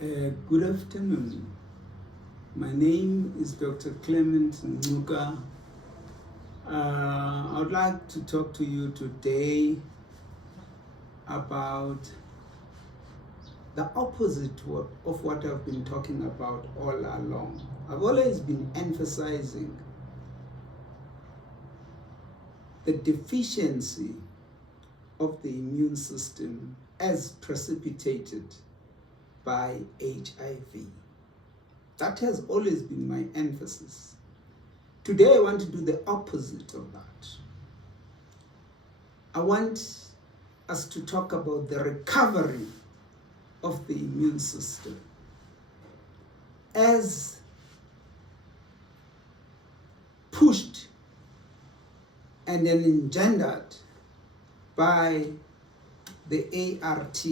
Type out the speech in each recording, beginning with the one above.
Good afternoon. My name is Dr. Clement Nzuka. I would like to talk to you today about the opposite of what I've been talking about all along. I've always been emphasizing the deficiency of the immune system as precipitated by HIV. That has always been my emphasis. Today I want to do the opposite of that. I want us to talk about the recovery of the immune system as pushed and then engendered by the ART,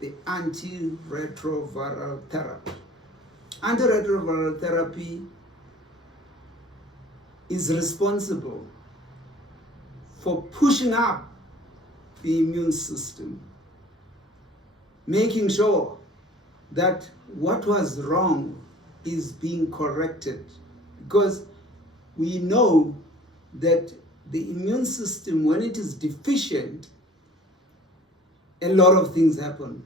the antiretroviral therapy. Antiretroviral therapy is responsible for pushing up the immune system, making sure that what was wrong is being corrected, because we know that the immune system, when it is deficient, a lot of things happen.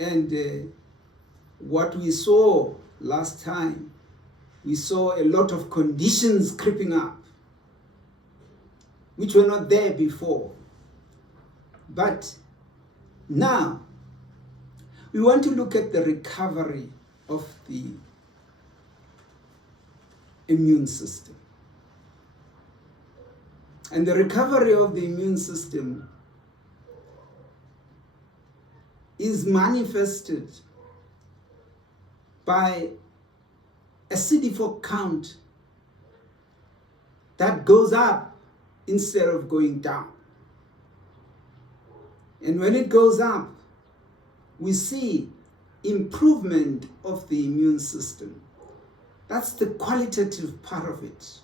And what we saw last time, we saw a lot of conditions creeping up, which were not there before. But now, we want to look at the recovery of the immune system. And the recovery of the immune system is manifested by a CD4 count that goes up instead of going down. And when it goes up, we see improvement of the immune system. That's the qualitative part of it.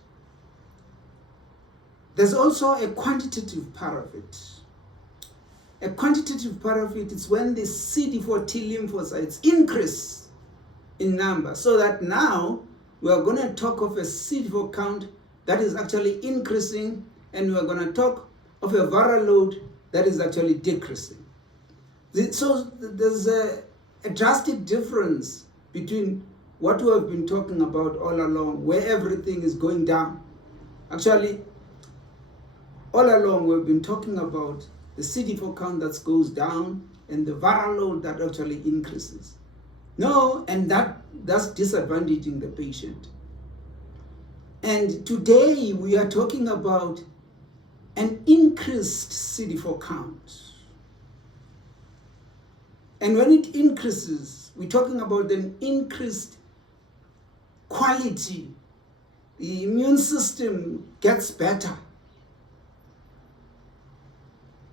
There's also a quantitative part of it. A quantitative part of it is when the CD4 T lymphocytes increase in number, so that now we are going to talk of a CD4 count that is actually increasing, and we are going to talk of a viral load that is actually decreasing. So there's a drastic difference between what we have been talking about all along, where everything is going down. Actually, all along we've been talking about the CD4 count that goes down and the viral load that actually increases. No, and that's disadvantaging the patient. And today we are talking about an increased CD4 count. And when it increases, we're talking about an increased quality. The immune system gets better.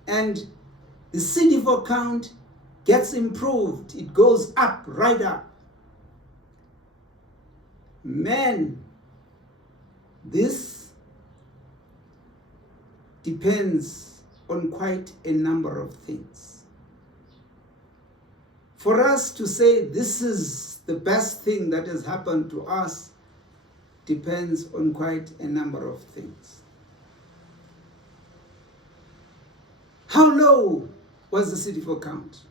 And the CD4 count gets improved. It goes up, right up. Man, this depends on quite a number of things. For us to say this is the best thing that has happened to us depends on quite a number of things. How low was the CD4 count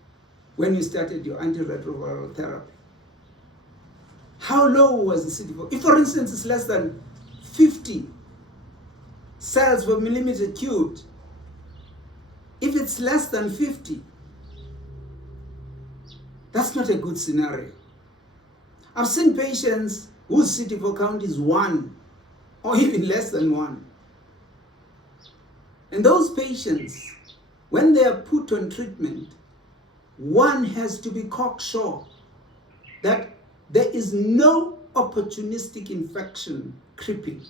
when you started your antiretroviral therapy? How low was the CD4? If, for instance, it's less than 50 cells per millimeter cubed, if it's less than 50, that's not a good scenario. I've seen patients whose CD4 count is 1 or even less than 1. And those patients, when they are put on treatment, one has to be cocksure that there is no opportunistic infection creeping.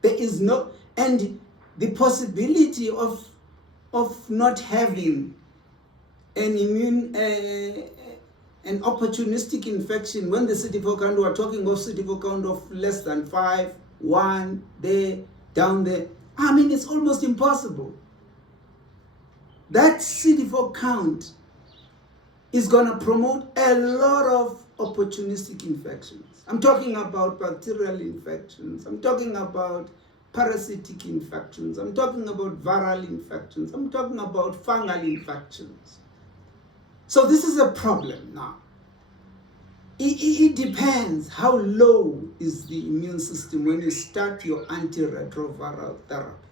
There is no, and the possibility of not having an opportunistic infection when the CD4 count, we are talking of CD4 count of less than 5, 1, there, down there. I mean, it's almost impossible. That CD4 count is going to promote a lot of opportunistic infections. I'm talking about bacterial infections. I'm talking about parasitic infections. I'm talking about viral infections. I'm talking about fungal infections. So this is a problem now. It depends how low is the immune system when you start your antiretroviral therapy.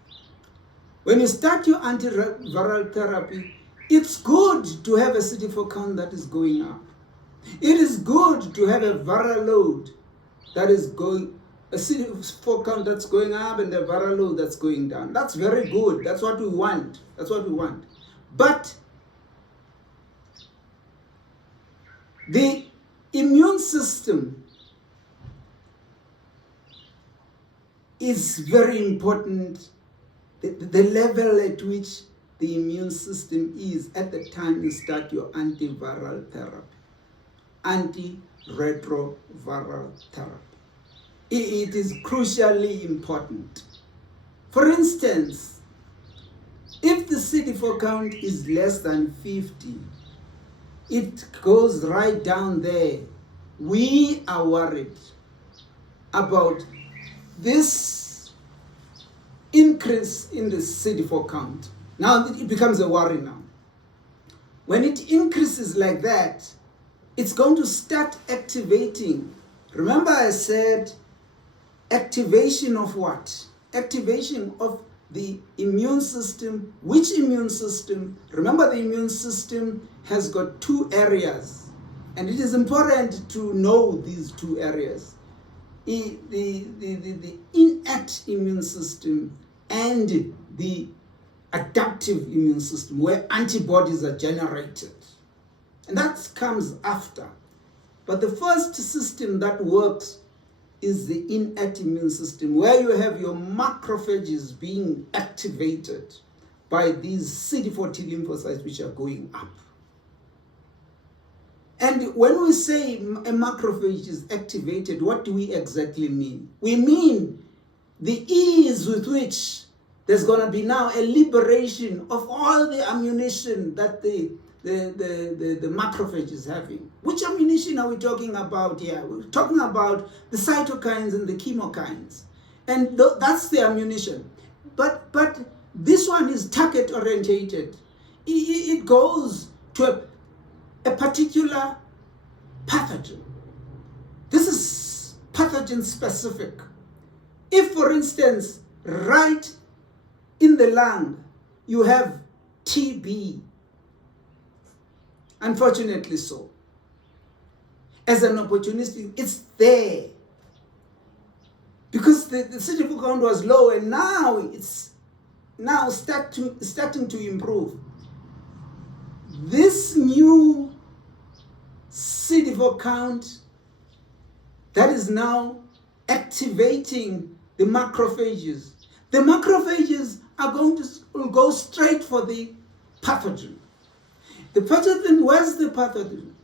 When you start your antiretroviral therapy, it's good to have a CD4 count that is going up. It is good to have a viral load that is going, a CD4 count that's going up and a viral load that's going down. That's very good. That's what we want. That's what we want. But the immune system is very important. The level at which the immune system is at the time you start your antiviral therapy, antiretroviral therapy. It is crucially important. For instance, if the CD4 count is less than 50, it goes right down there. We are worried about this increase in the CD4 count. Now it becomes a worry now. When it increases like that, it's going to start activating. Remember I said activation of what? Activation of the immune system. Which immune system? Remember the immune system has got two areas, and it is important to know these two areas. The innate immune system and the adaptive immune system, where antibodies are generated. And that comes after. But the first system that works is the innate immune system, where you have your macrophages being activated by these CD4 T lymphocytes which are going up. And when we say a macrophage is activated, what do we exactly mean? We mean the ease with which there's going to be now a liberation of all the ammunition that the macrophage is having. Which ammunition are we talking about here? We're talking about the cytokines and the chemokines. And that's the ammunition. But this one is target orientated. It goes to a particular pathogen. This is pathogen specific. If, for instance, right in the lung, you have TB, unfortunately so, as an opportunity, it's there. Because the CD4 count was low, and now it's starting to improve. This new CD4 count that is now activating the macrophages. The macrophages are going to go straight for the pathogen. The pathogen, where's the pathogen?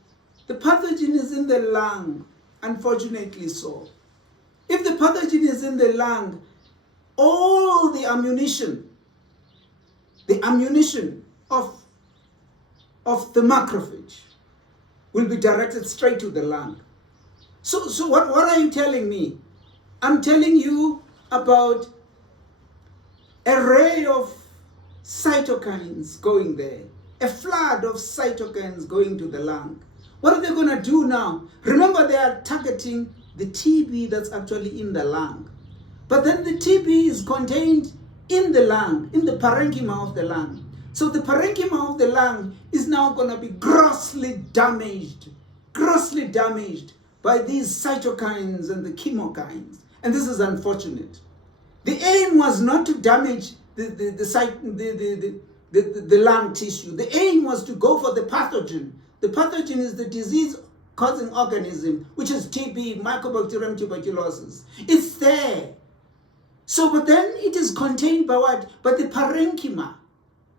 The pathogen is in the lung, unfortunately so. If the pathogen is in the lung, all the ammunition of the macrophage will be directed straight to the lung. So what are you telling me? I'm telling you about an array of cytokines going there, a flood of cytokines going to the lung. What are they going to do now? Remember, they are targeting the TB that's actually in the lung. But then the TB is contained in the lung, in the parenchyma of the lung. So the parenchyma of the lung is now going to be grossly damaged by these cytokines and the chemokines. And this is unfortunate. The aim was not to damage the lung tissue. The aim was to go for the pathogen. The pathogen is the disease-causing organism, which is TB, Mycobacterium tuberculosis. It's there. So, but then it is contained by what? By the parenchyma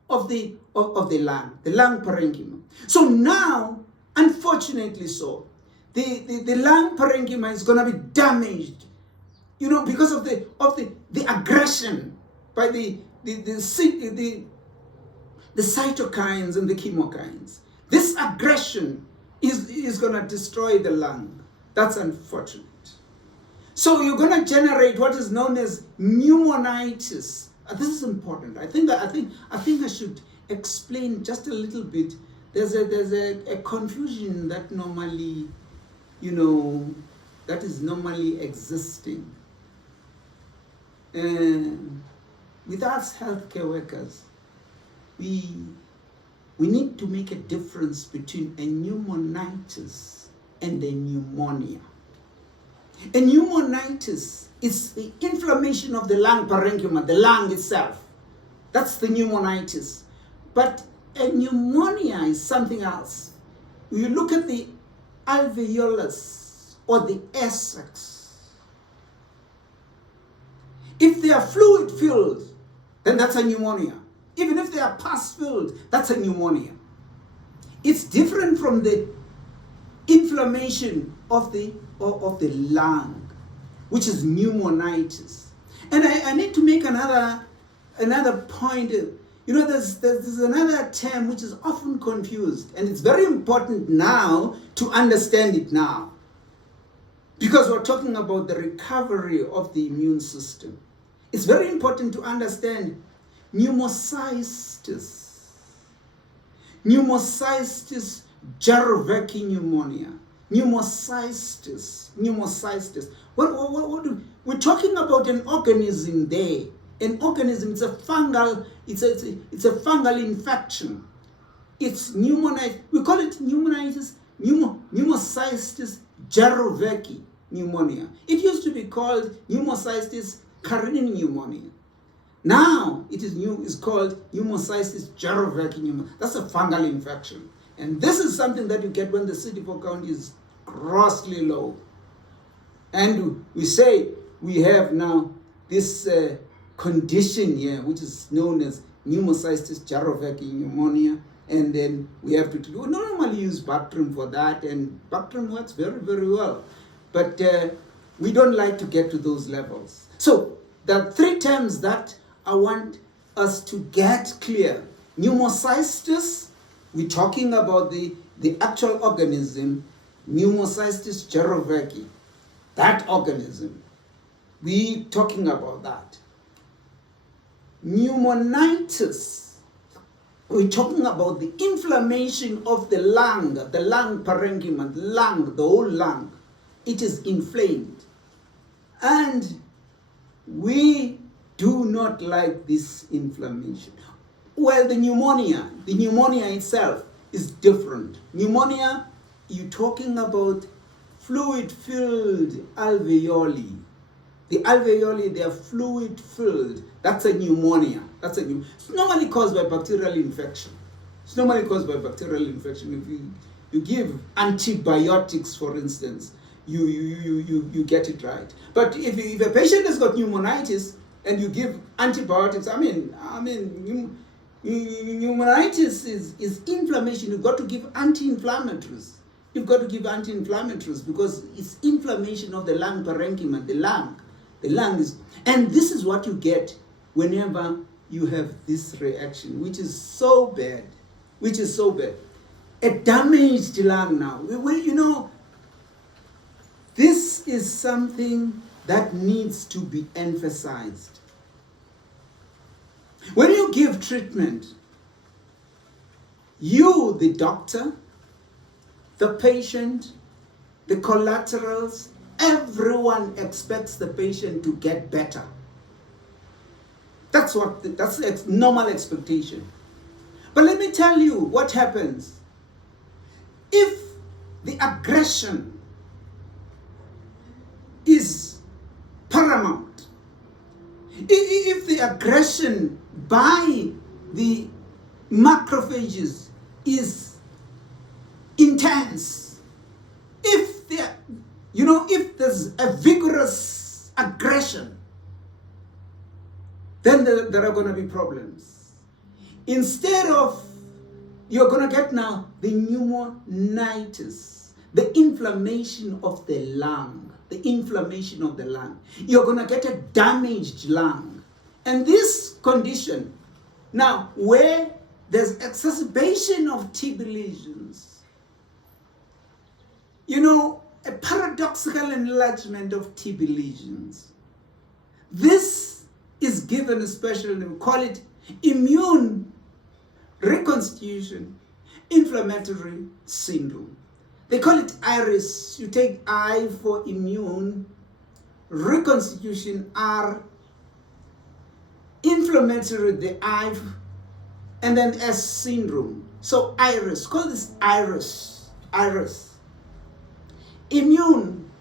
of the lung parenchyma. So now, unfortunately so, the lung parenchyma is going to be damaged, because of the aggression by the cytokines and the chemokines. This aggression is going to destroy the lung. That's unfortunate. So you're going to generate what is known as pneumonitis. This is important. I think I should explain just a little bit. There's a confusion that normally, that is normally existing. With us healthcare workers, we need to make a difference between a pneumonitis and a pneumonia. A pneumonitis is the inflammation of the lung parenchyma, the lung itself. That's the pneumonitis. But a pneumonia is something else. You look at the alveolus or the Essex. If they are fluid-filled, then that's a pneumonia. Even if they are pus-filled, that's a pneumonia. It's different from the inflammation of the lung, which is pneumonitis. And I need to make another point. There's another term which is often confused, and it's very important now to understand it now, because we're talking about the recovery of the immune system. It's very important to understand pneumocystis, Jarovecki pneumonia, pneumocystis. We're talking about an organism there. An organism, it's a fungal infection. It's pneumonitis. We call it pneumonitis, pneumocystis Jarovecki pneumonia. It used to be called pneumocystis carinii pneumonia. Now it is called pneumocystis Jarovecki pneumonia. That's a fungal infection. And this is something that you get when the CD4 count is grossly low. And we say we have now this condition here, which is known as pneumocystis Jarovecki pneumonia, and then we have to normally use Bactrim for that, and Bactrim works very, very well. But we don't like to get to those levels. So the three terms that I want us to get clear. Pneumocystis, we're talking about the actual organism, pneumocystis Jarovecki, that organism. We're talking about that. Pneumonitis, we're talking about the inflammation of the lung parenchyma, the whole lung. It is inflamed. And we do not like this inflammation. Well, the pneumonia itself is different. Pneumonia, you're talking about fluid-filled alveoli. The alveoli, they are fluid-filled. That's a pneumonia. It's normally caused by bacterial infection. If you give antibiotics, for instance, you get it right. But if a patient has got pneumonitis and you give antibiotics, pneumonitis is inflammation. You've got to give anti-inflammatories. Because it's inflammation of the lung parenchyma, the lung is, and this is what you get whenever you have this reaction, which is so bad. A damaged lung now. This is something that needs to be emphasized. When you give treatment, you, the doctor, the patient, the collaterals, everyone expects the patient to get better. That's the normal expectation. But let me tell you what happens. If the aggression is paramount, if the aggression by the macrophages is intense, if there's a vigorous aggression, then there are going to be problems. Instead of, you're going to get now the pneumonitis, the inflammation of the lung, you're going to get a damaged lung. And this condition, now where there's exacerbation of TB lesions. You know, a paradoxical enlargement of TB lesions. This is given a special name, we call it immune reconstitution inflammatory syndrome. They call it IRIS. You take I for immune, reconstitution R, inflammatory the I, and then S syndrome. So IRIS, call this IRIS. IRIS. Immune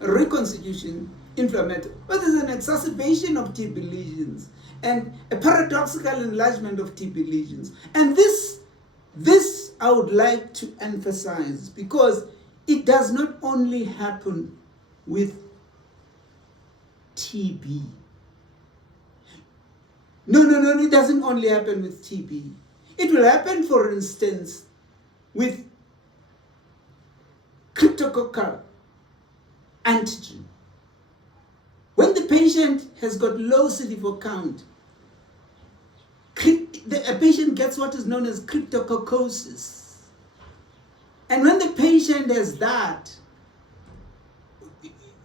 reconstitution inflammatory. But there's an exacerbation of TB lesions and a paradoxical enlargement of TB lesions. And this I would like to emphasize, because it does not only happen with TB. No, it doesn't only happen with TB. It will happen, for instance, with cryptococcal antigen. When the patient has got low CD4 count, a patient gets what is known as cryptococcosis. And when the patient has that,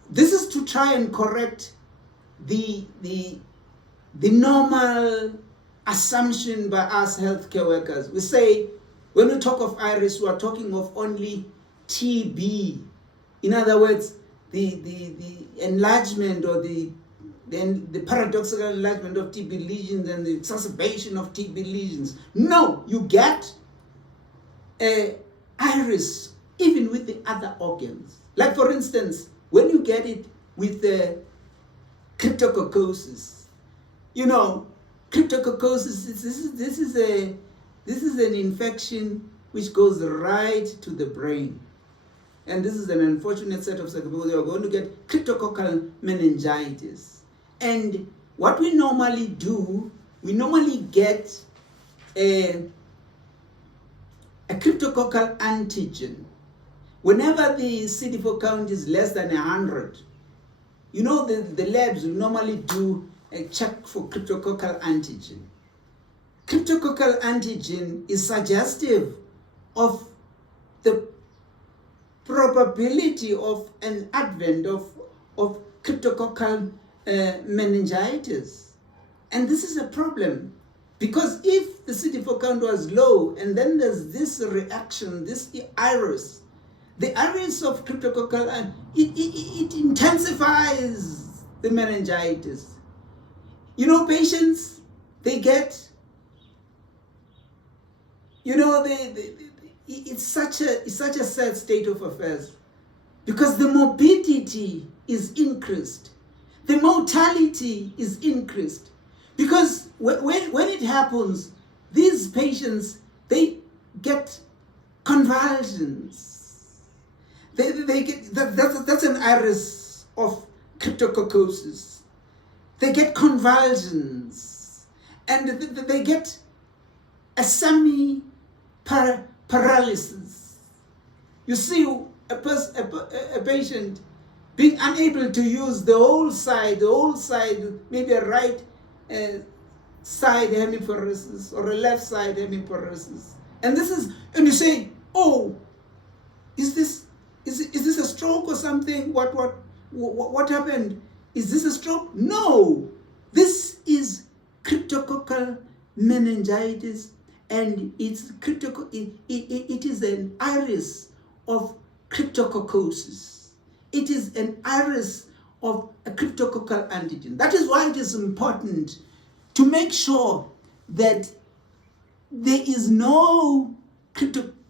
this is to try and correct the normal assumption by us healthcare workers. We say, when we talk of IRIS, we are talking of only TB. In other words, the enlargement or the paradoxical enlargement of TB lesions and the exacerbation of TB lesions. No, you get IRIS even with the other organs. Like, for instance, when you get it with the cryptococcosis, you know, cryptococcosis, this is an infection which goes right to the brain. And this is an unfortunate set of circumstances. You are going to get cryptococcal meningitis. And what we normally do, we normally get a cryptococcal antigen. Whenever the CD4 count is less than 100, you know, the labs will normally do a check for cryptococcal antigen. Cryptococcal antigen is suggestive of the probability of an advent of cryptococcal meningitis. And this is a problem, because if the CD4 count was low and then there's this reaction, this IRIS, the IRIS of cryptococcal, it intensifies the meningitis. You know, patients, they get, you know, it's such a sad state of affairs, because the morbidity is increased, the mortality is increased, because when it happens, these patients, they get convulsions. They get that's an IRIS of cryptococcosis. They get convulsions, and they get a semi-paralysis. You see a patient being unable to use the whole side, maybe a right side hemiparesis or a left side hemiparesis. And you say, oh, is this a stroke or something? What happened? Is this a stroke? No, this is cryptococcal meningitis, and it is an IRIS of cryptococcosis. It is an IRIS of a cryptococcal antigen. That is why it is important to make sure that there is no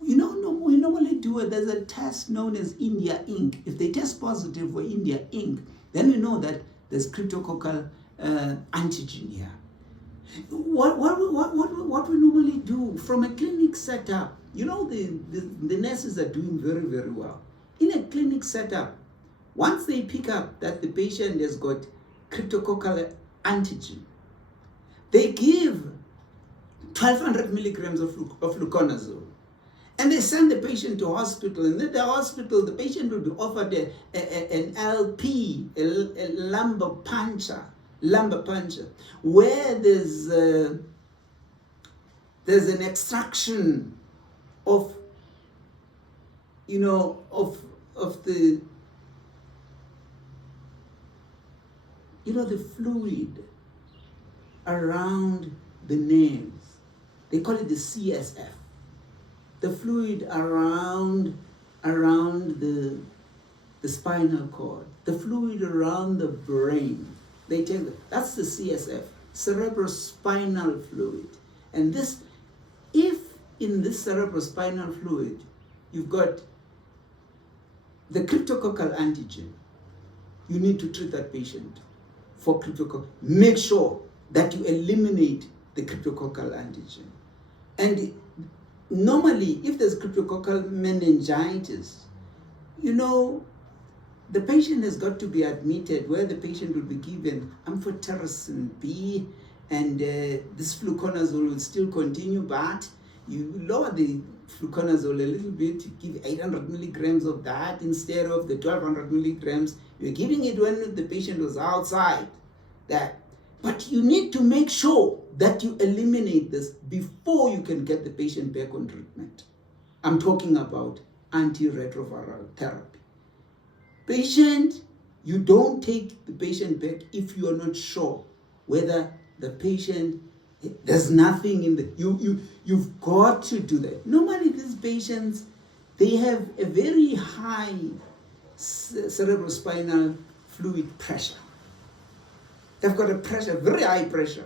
we normally do there's a test known as India Inc. If they test positive for India Inc., then we know that there's cryptococcal antigen here. What we normally do from a clinic setup, you know, the nurses are doing very, very well. In a clinic setup, once they pick up that the patient has got cryptococcal antigen, they give 1,200 milligrams of fluconazole, and they send the patient to hospital. And at the hospital, the patient will be offered an LP, a lumbar puncture, where there's there's an extraction of, of the, the fluid around the nerves. They call it the CSF. The fluid around the spinal cord, the fluid around the brain. That's the CSF, cerebrospinal fluid. And if in this cerebrospinal fluid you've got the cryptococcal antigen, you need to treat that patient for cryptococcal. Make sure that you eliminate the cryptococcal antigen. And normally, if there's cryptococcal meningitis, the patient has got to be admitted, where the patient will be given amphotericin B, and this fluconazole will still continue, but you lower the fluconazole a little bit, you give 800 milligrams of that instead of the 1200 milligrams. You're giving it when the patient was outside. But you need to make sure that you eliminate this before you can get the patient back on treatment. I'm talking about antiretroviral therapy. You don't take the patient back if you are not sure whether the patient, there's nothing in the, you've got to do that. Normally these patients, they have a very high cerebrospinal fluid pressure. They've got a pressure, very high pressure.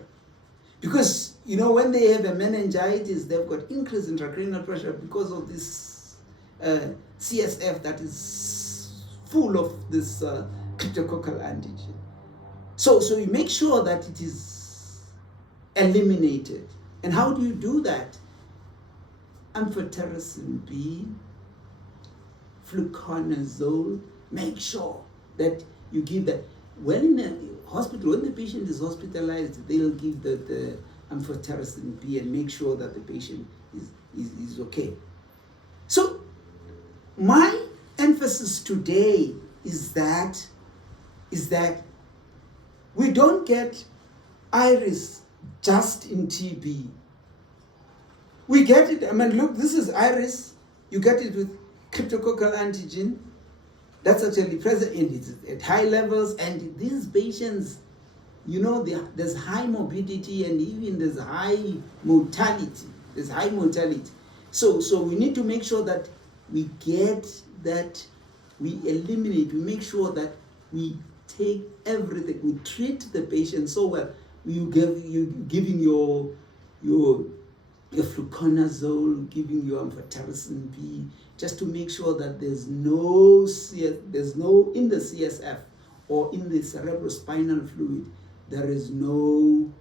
Because, when they have a meningitis, they've got increased intracranial pressure because of this CSF that is full of this cryptococcal antigen. So you make sure that it is eliminated. And how do you do that? Amphotericin B, fluconazole, make sure that you give that. When in a hospital, when the patient is hospitalized, they'll give the amphotericin B and make sure that the patient is okay. So my emphasis today is that we don't get iris just in TB. We get it, look, this is iris. You get it with cryptococcal antigen. That's actually present in it at high levels, and these patients, there's high morbidity and even there's high mortality. So we need to make sure that we get that, we eliminate, we make sure that we take everything, we treat the patient so well. You giving your fluconazole, giving your amphotericin B, just to make sure that there's no in the CSF or in the cerebrospinal fluid, there is no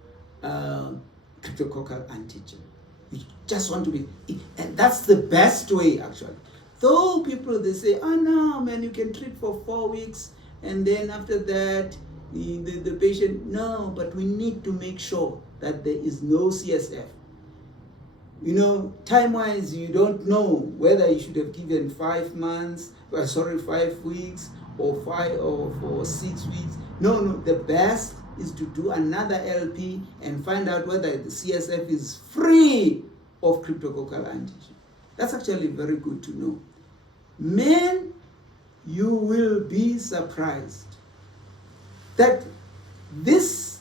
cryptococcal antigen. You just want to be, and that's the best way actually. Though people, they say, oh no, man, you can treat for 4 weeks and then after that, the patient, no, but we need to make sure that there is no CSF. Time-wise, you don't know whether you should have given 5 weeks or 6 weeks. No, the best is to do another LP and find out whether the CSF is free of cryptococcal antigen. That's actually very good to know. Men, you will be surprised that this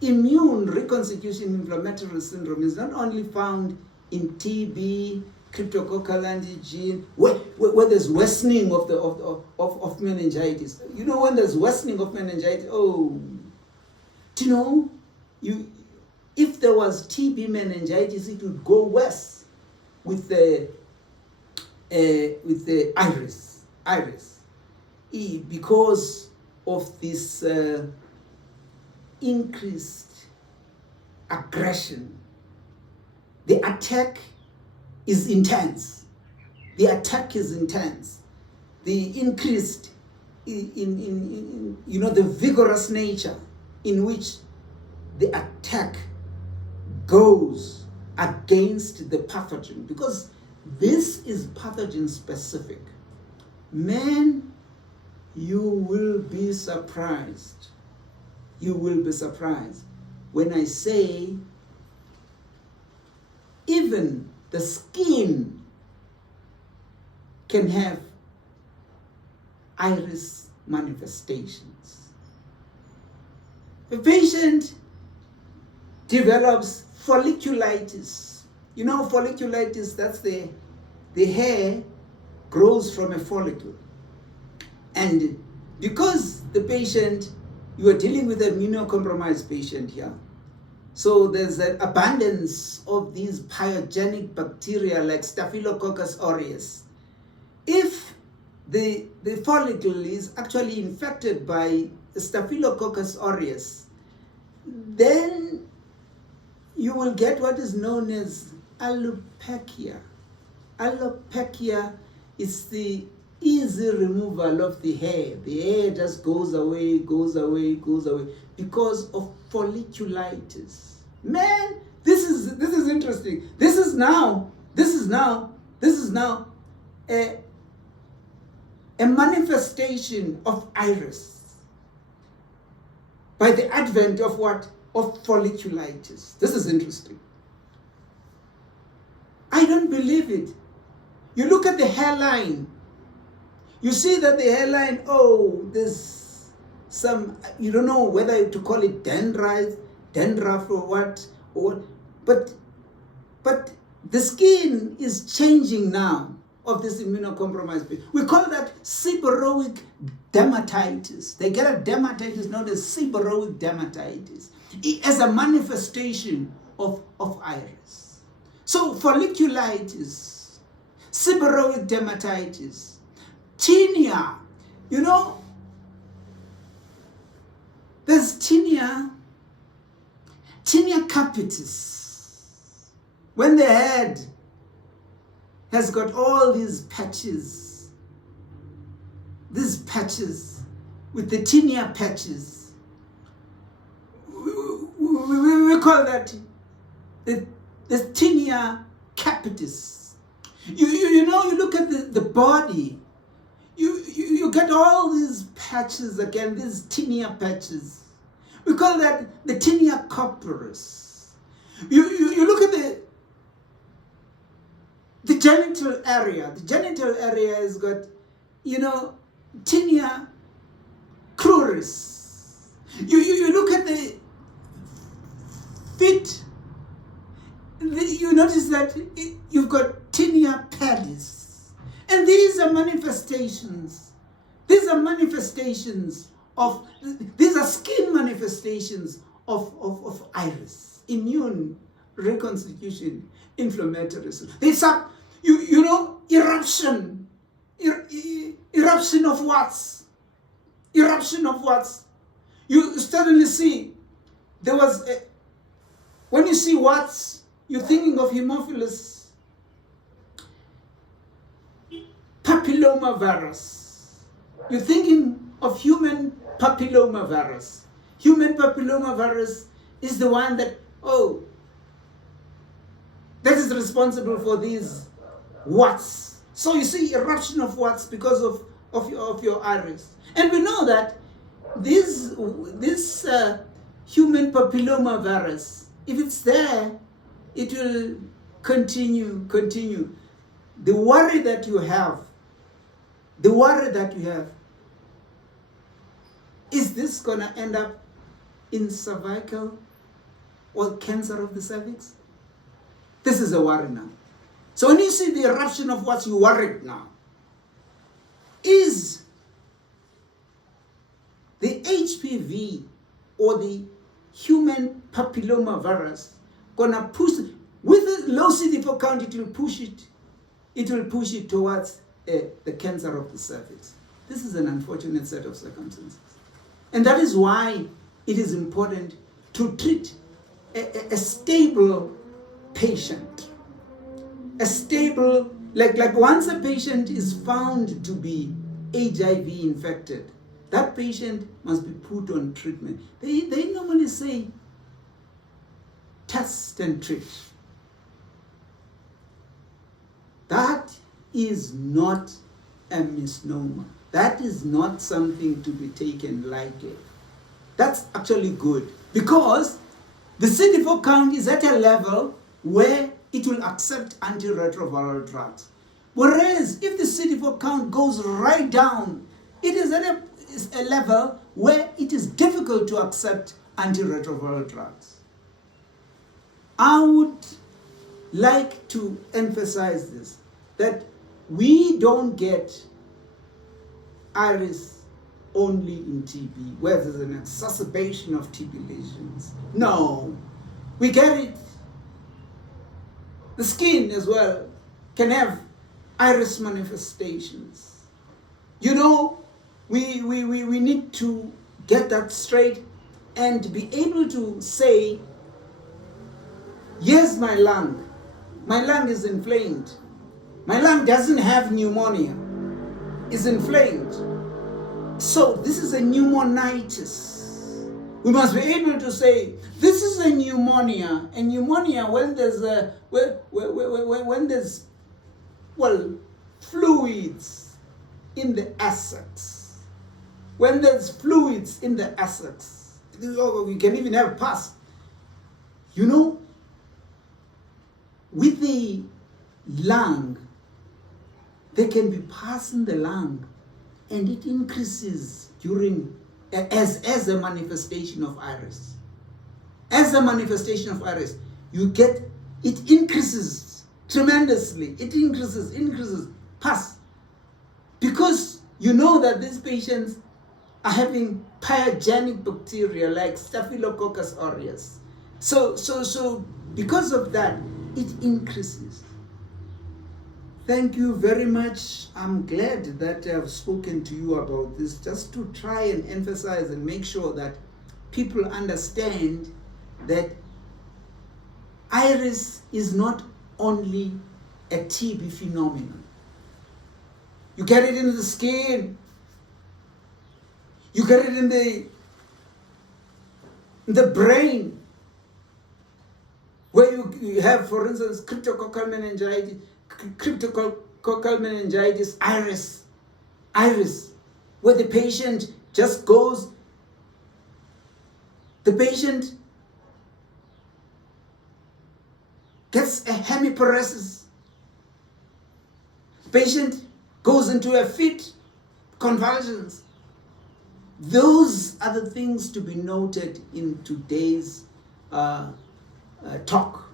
immune reconstitution inflammatory syndrome is not only found in TB, cryptococcal antigen, where there's worsening of meningitis. When there's worsening of meningitis, if there was TB meningitis, it would go worse with the iris, because of this increased aggression. The attack is intense. The increased in the vigorous nature in which the attack goes against the pathogen, because this is pathogen specific. Men, you will be surprised. You will be surprised when I say even the skin can have iris manifestations. A patient develops folliculitis. You know, folliculitis, that's the hair grows from a follicle. And because the patient, you are dealing with an immunocompromised patient here, so there's an abundance of these pyogenic bacteria like Staphylococcus aureus. If the follicle is actually infected by Staphylococcus aureus, then you will get what is known as alopecia. Alopecia is the easy removal of the hair. The hair just goes away because of folliculitis. Man, this is interesting. This is now a manifestation of iris by the advent of what? Of folliculitis. This is interesting. I don't believe it. You look at the hairline. You see that the hairline, there's some, you don't know whether to call it dandruff or what, but the skin is changing now of this immunocompromised patient. We call that seborrheic dermatitis. They get a dermatitis known as seborrheic dermatitis as a manifestation of iris. So folliculitis, seborrheic dermatitis, tinea, you know, there's tinea capitis. When the head has got all these patches with the tinea patches, we call that the tinea capitis. You know, you look at the body, you get all these patches again, these tinea patches. We call that the tinea corporis. You look at the genital area. The genital area has got, tinea cruris. You look at the feet. You notice that you've got tinea pedis. And these are manifestations. These are skin manifestations of iris, immune reconstitution inflammatory. There's some, eruption. Eruption of warts. Eruption of warts. You suddenly see, when you see warts, you're thinking of Haemophilus papillomavirus. You're thinking of human papillomavirus. Human papillomavirus is the one that is responsible for these warts. So you see eruption of warts because of your iris. And we know that this human papillomavirus, if it's there, it will continue. The worry that you have, is this going to end up in cervical or cancer of the cervix? This is a worry now. So when you see the eruption of what you worried now, is the HPV or the human papillomavirus going to push, with a low CD4 count, it will push it towards the cancer of the cervix. This is an unfortunate set of circumstances. And that is why it is important to treat a stable patient. A stable, like once a patient is found to be HIV infected, that patient must be put on treatment. They normally say, test and treat. That is not a misnomer. That is not something to be taken lightly. That's actually good because the CD4 count is at a level where it will accept antiretroviral drugs. Whereas if the CD4 count goes right down, it is at a level where it is difficult to accept antiretroviral drugs. I would like to emphasize this, that we don't get iris only in TB, where there's an exacerbation of TB lesions. No, we get it. The skin as well can have iris manifestations. You know, we need to get that straight and be able to say, yes, my lung is inflamed. My lung doesn't have pneumonia, it's inflamed. So this is a pneumonitis. We must be able to say, this is a pneumonia. And pneumonia, when there's fluids in the assex. When there's fluids in the assex, we can even have pus. You know, with the lung, there can be pus in the lung, and it increases during as a manifestation of iris. As a manifestation of iris, you get, it increases tremendously. It increases pus. Because you know that these patients are having pyogenic bacteria like Staphylococcus aureus. So because of that, it increases. Thank you very much. I'm glad that I've spoken to you about this, just to try and emphasize and make sure that people understand that iris is not only a TB phenomenon. You get it in the skin. You get it in the brain, where you have, for instance, cryptococcal meningitis, iris, where the patient just goes, the patient gets a hemiparesis, patient goes into a fit, convulsions. Those are the things to be noted in today's talk.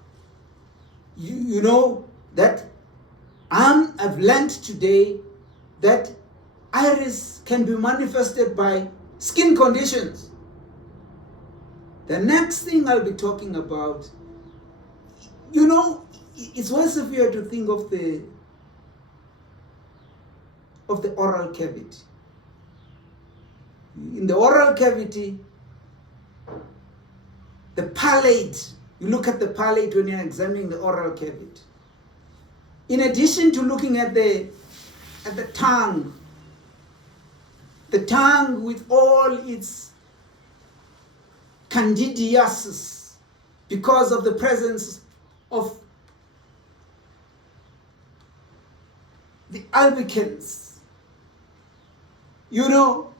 You know that I've learned today that iris can be manifested by skin conditions. The next thing I'll be talking about, you know, it's very severe to think of the oral cavity. In the oral cavity, the palate, you look at the palate when you're examining the oral cavity. In addition to looking at the tongue with all its candidiasis, because of the presence of the albicans, you know,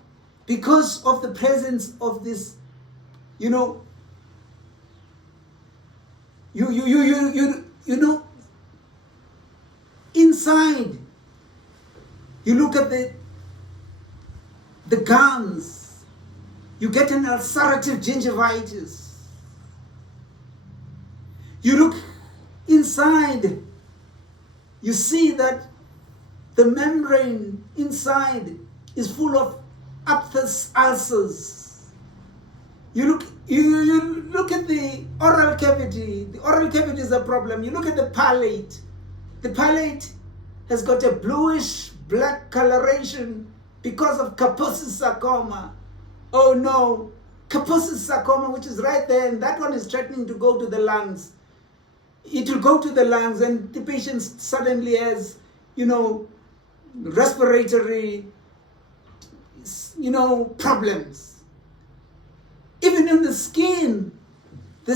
because of the presence of this, you know, you know, inside, you look at the gums, you get an ulcerative gingivitis. You look inside, you see that the membrane inside is full of aphthous ulcers. You look at the oral cavity. The oral cavity is a problem. You look at the palate. The palate has got a bluish black coloration because of Kaposi's sarcoma. Oh no, Kaposi's sarcoma, which is right there, and that one is threatening to go to the lungs. It will go to the lungs, and the patient suddenly has, you know, respiratory, you know, problems. Even in the skin, the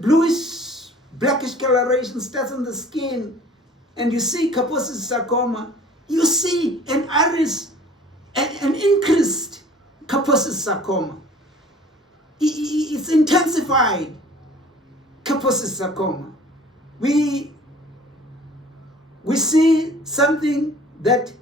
bluish, blackish coloration starts on the skin, and you see Kaposi's sarcoma. You see an iris, an increased Kaposi's sarcoma. It's intensified. Kaposi sarcoma, we see something that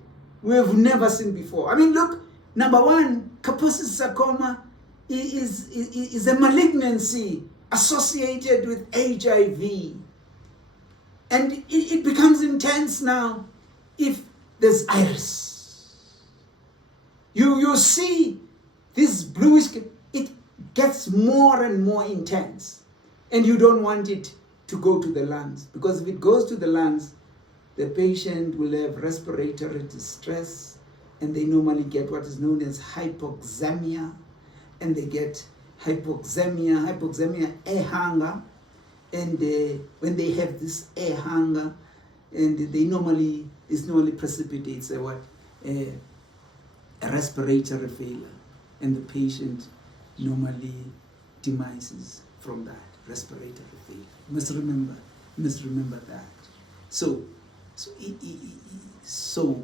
we've never seen before. I mean, look, number one, Kaposi sarcoma is a malignancy associated with HIV. And it becomes intense now if there's iris. You see this bluish, it gets more and more intense. And you don't want it to go to the lungs, because if it goes to the lungs, the patient will have respiratory distress, and they normally get what is known as hypoxemia, and they get hypoxemia, air hunger, and when they have this air hunger, and this normally precipitates a respiratory failure, and the patient normally demises from that respiratory failure. You must remember that. So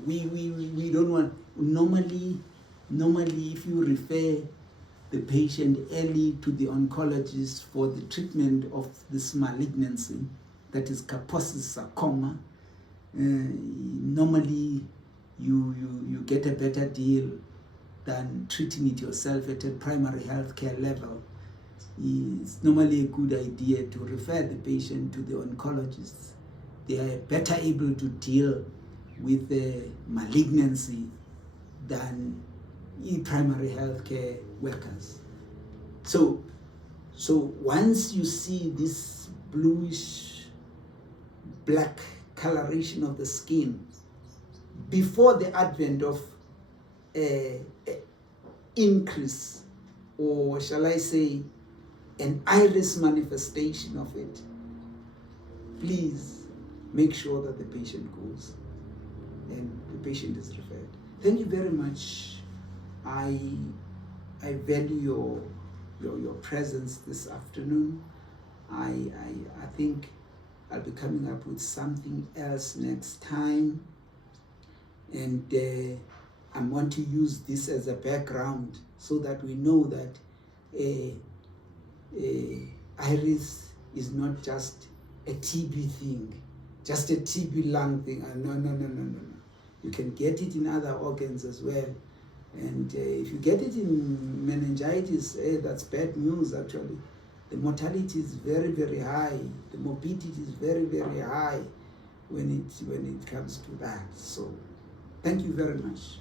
we don't want, normally if you refer the patient early to the oncologist for the treatment of this malignancy, that is Kaposi sarcoma, normally you get a better deal than treating it yourself at a primary healthcare level. It's normally a good idea to refer the patient to the oncologist. They are better able to deal with the malignancy than primary healthcare workers. So once you see this bluish black coloration of the skin before the advent of increase, or shall I say an iris manifestation of it, please make sure that the patient goes and the patient is referred. Thank you very much. I value your presence this afternoon. I think I'll be coming up with something else next time, and I want to use this as a background so that we know that iris is not just a TB thing, just a TB lung thing. No. You can get it in other organs as well. And if you get it in meningitis, that's bad news actually. The mortality is very, very high. The morbidity is very, very high when it comes to that. So thank you very much.